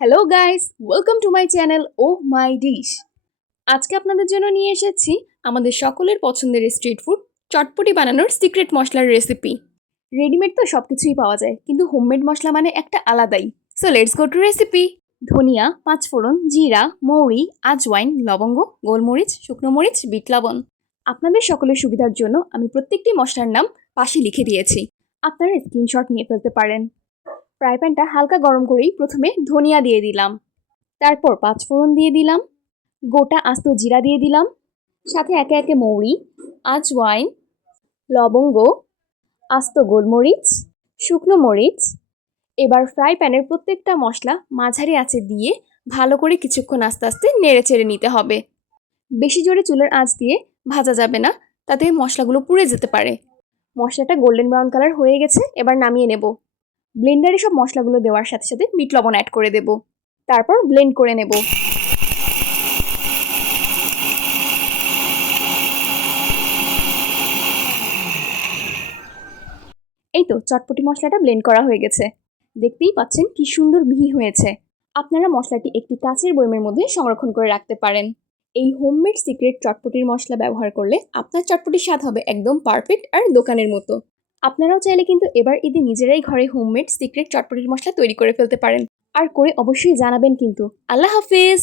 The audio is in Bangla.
Hello guys, welcome to my channel Oh My Dish. আজকে আপনাদের জন্য নিয়ে এসেছি আমাদের সকলের পছন্দের স্ট্রিট ফুড চটপটি বানানোর সিক্রেট মশলার রেসিপি। রেডিমেড তো সব কিছুই পাওয়া যায়, কিন্তু হোমমেড মশলা মানে একটা আলাদাই। So let's go to recipe. ধনিয়া, পাঁচফোড়ন, জিরা, মৌরি, আজওয়াইন, লবঙ্গ, গোলমরিচ, শুকনো মরিচ, বিট লবণ। আপনাদের সকলের সুবিধার জন্য আমি প্রত্যেকটি মশলার নাম পাশে লিখে দিয়েছি, আপনারা স্ক্রিনশট নিয়ে ফেলতে পারেন। ফ্রাই প্যানটা হালকা গরম করেই প্রথমে ধনিয়া দিয়ে দিলাম, তারপর পাঁচফোড়ন দিয়ে দিলাম, গোটা আস্ত জিরা দিয়ে দিলাম, সাথে একে একে মৌরি, আজওয়াইন, লবঙ্গ, আস্ত গোলমরিচ, শুকনো মরিচ। এবার ফ্রাই প্যানের প্রত্যেকটা মশলা মাঝারি আঁচে দিয়ে ভালো করে কিছুক্ষণ আস্তে আস্তে নেড়ে চেড়ে নিতে হবে। বেশি জোরে চুলার আঁচ দিয়ে ভাজা যাবে না, তাতে মশলাগুলো পুড়ে যেতে পারে। মশলাটা গোল্ডেন ব্রাউন কালার হয়ে গেছে, এবার নামিয়ে নেব। ব্লেন্ডারে সব মশলাগুলো দেওয়ার সাথে সাথে বিট লবণ অ্যাড করে দেব, তারপর ব্লেন্ড করে নেব। এই তো চটপটি মশলাটা ব্লেন্ড করা হয়ে গেছে, দেখতেই পাচ্ছেন কি সুন্দর মিহি হয়েছে। আপনারা মশলাটি একটি কাঁচের বয়মের মধ্যে সংরক্ষণ করে রাখতে পারেন। এই হোমমেড সিক্রেট চটপটির মশলা ব্যবহার করলে আপনার চটপটির স্বাদ হবে একদম পারফেক্ট আর দোকানের মতো। আপনারাও চাইলে কিন্তু এবার ঈদে নিজেরাই ঘরে হোমমেড সিক্রেট চটপটির মশলা তৈরি করে ফেলতে পারেন, আর করে অবশ্যই জানাবেন কিন্তু। আল্লাহ হাফিজ।